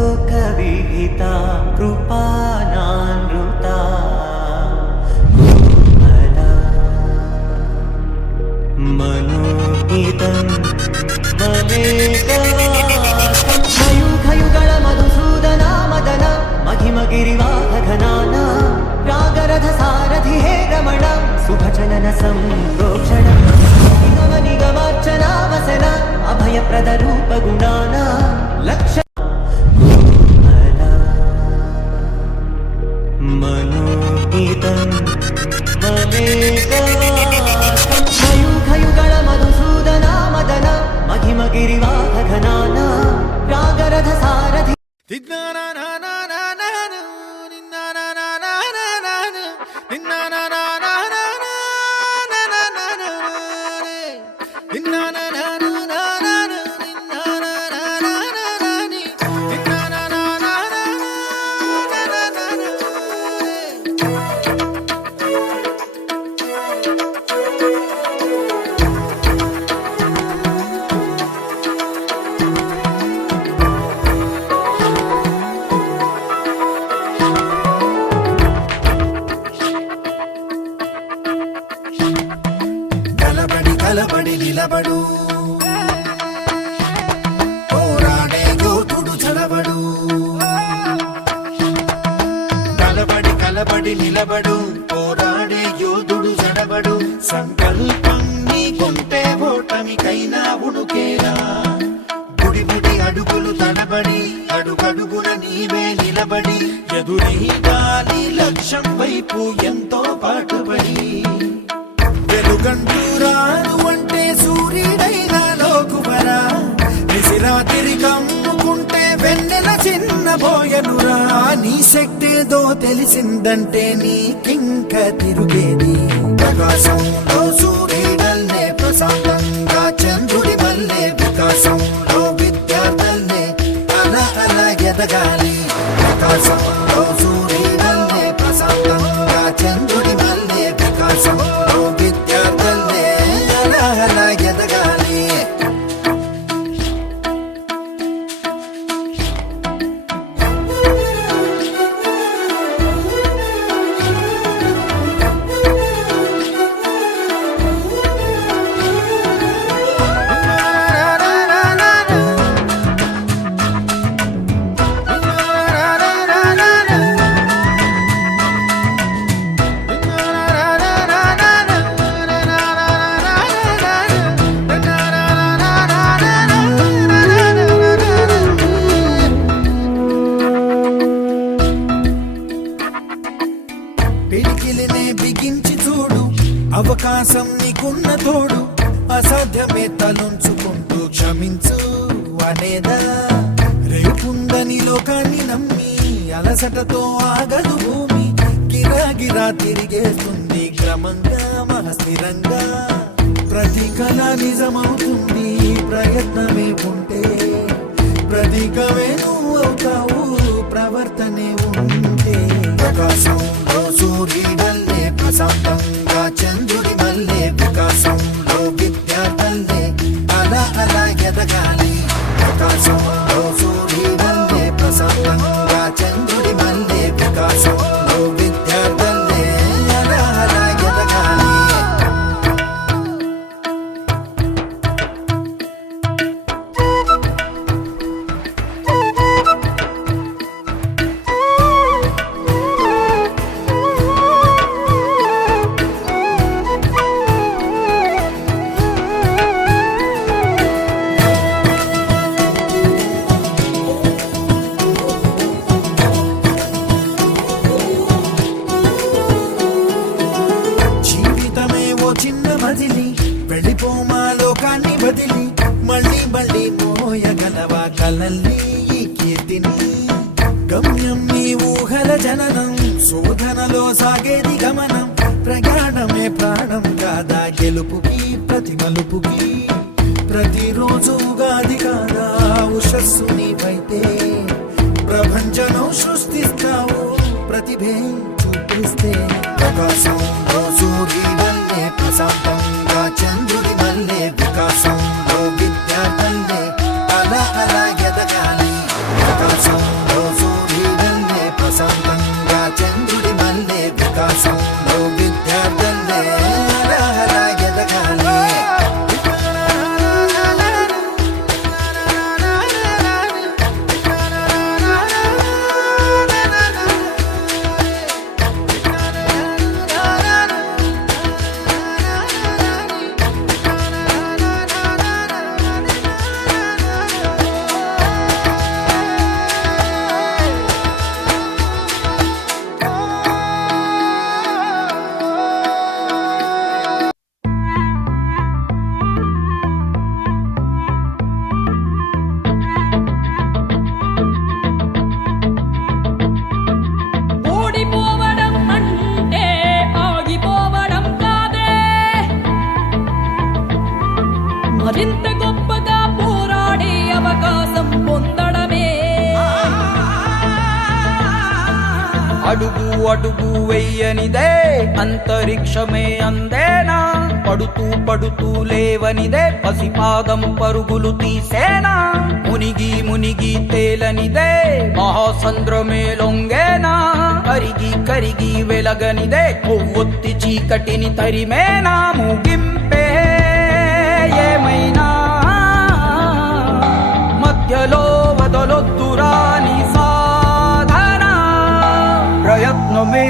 शोकविहिता कृपानानृता मनोहितं मयूखयुगळ मधुसूदना मदन महिमगिरिवाहघनाना रागरथ सारथि हे रमण शुभचलन संप्रोक्षण निगमार्चना वसन अभयप्रद रूप गुणाना लक्ष मनोहितं मयूखयुगळ मधुसूदना मदन महिमगिरिवाहघनाना रागरथ सारथि కలబడి నిలబడు పోరాడే యోధుడు చలబడు కలబడి నిలబడు పోరాడే యోధుడు చడబడు సంకల్పం నీకుంటే ఓటమికైనా ఉడుకేరా బుడి అడుగులు తడబడి అడుగడుగున నీవే నిలబడి ఎదురీగాలి లక్ష్యం వైపు ఎంతో పాటుపడి వెలుగంటూరాను అంటే సూర్యుడైనా లోకువరా నిసిరాతిరి కమ్ముకుంటే వెన్నెల చిన్నబోయనురా నీ శక్తేదో తెలిసిందంటే నీకింక తిరుగేది ప్రకాశంలో సూర్యుడల్లే ప్రశాంతంగా చంద్రుడి వల్లే వికాసంలో విద్యార్థులే అలా ఎదగాలి ప్రకాశంలో సూర్యుడల్లే ప్రశాంతంగా చంద్రుడి వల్లే వికాసంలో విద్యార్థులే అలా ఎదగాలి పిడికిలినే బిగించి చూడు అవకాశం నీకున్న తోడు అసాధ్యమే తలుంచుకుంటూ క్షమించు అనేదా రేపుందని లోకాన్ని నమ్మి అలసటతో ఆగదు భూమి గిరాగిరా తిరిగేస్తుంది క్రమంగా మహస్థిరంగా ప్రతి కళ నిజమవుతుంది ప్రయత్నమే ఉంటే ప్రతీకమే నువ్వు అవుతావు ప్రవర్తనే ఉంటే ప్రకాశంలో సూర్యుడల్లే ప్రశాంతంగా చంద్రుడి మల్లే వికాసంలో విద్యార్థులే అలా ఎదగాలి ప్రకాశంలో సూర్యుడల్లే ప్రశాంతంగా చంద్రుడి మల్లే వికాసంలో విద్యార్థులే అలా ఎదగాలి సాగేది గమనం ప్రయాణమే ప్రాణం కాదా గెలుపుకి ప్రతి మలుపుకి ప్రతిరోజు ఉగాది కాదా ఉషస్సు నీవైతే ప్రభంజనం సృష్టిస్తావు ప్రతిభే చూపిస్తే ప్రకాశంలో సూర్యుడల్లే ప్రశాంతంగా చంద్రుడి మల్లే వికాసంలో విద్యార్థులే అలా అలా ఎదగాలి ప్రకాశంలో సూర్యుడల్లే ప్రశాంతంగా చంద్రుడి మల్లే వికాసంలో విద్యార్థులే అలా అలా ఎదగాలి ఓడిపోవడం అంటే ఆగిపోవడం కాదే, మరింత గొప్పగా పోరాడే అవకాశం పొందడమే. అడుగు అడుగు వెయ్యనిదే అంతరిక్షమే అందేనా, పడుతూ పడుతూ లేవనిదే పసిపాదం పరుగులు తీసేనా, మునిగి మునిగి తేలనిదే మహాసంద్రమే లొంగేనా, కరిగి కరిగి వెలగనిదే కొవ్వొత్తి చీకటిని తరిమేనా, ముగింపే ఏమైనా మధ్యలో వదలొద్దురా నీ సాధన ప్రయత్నమే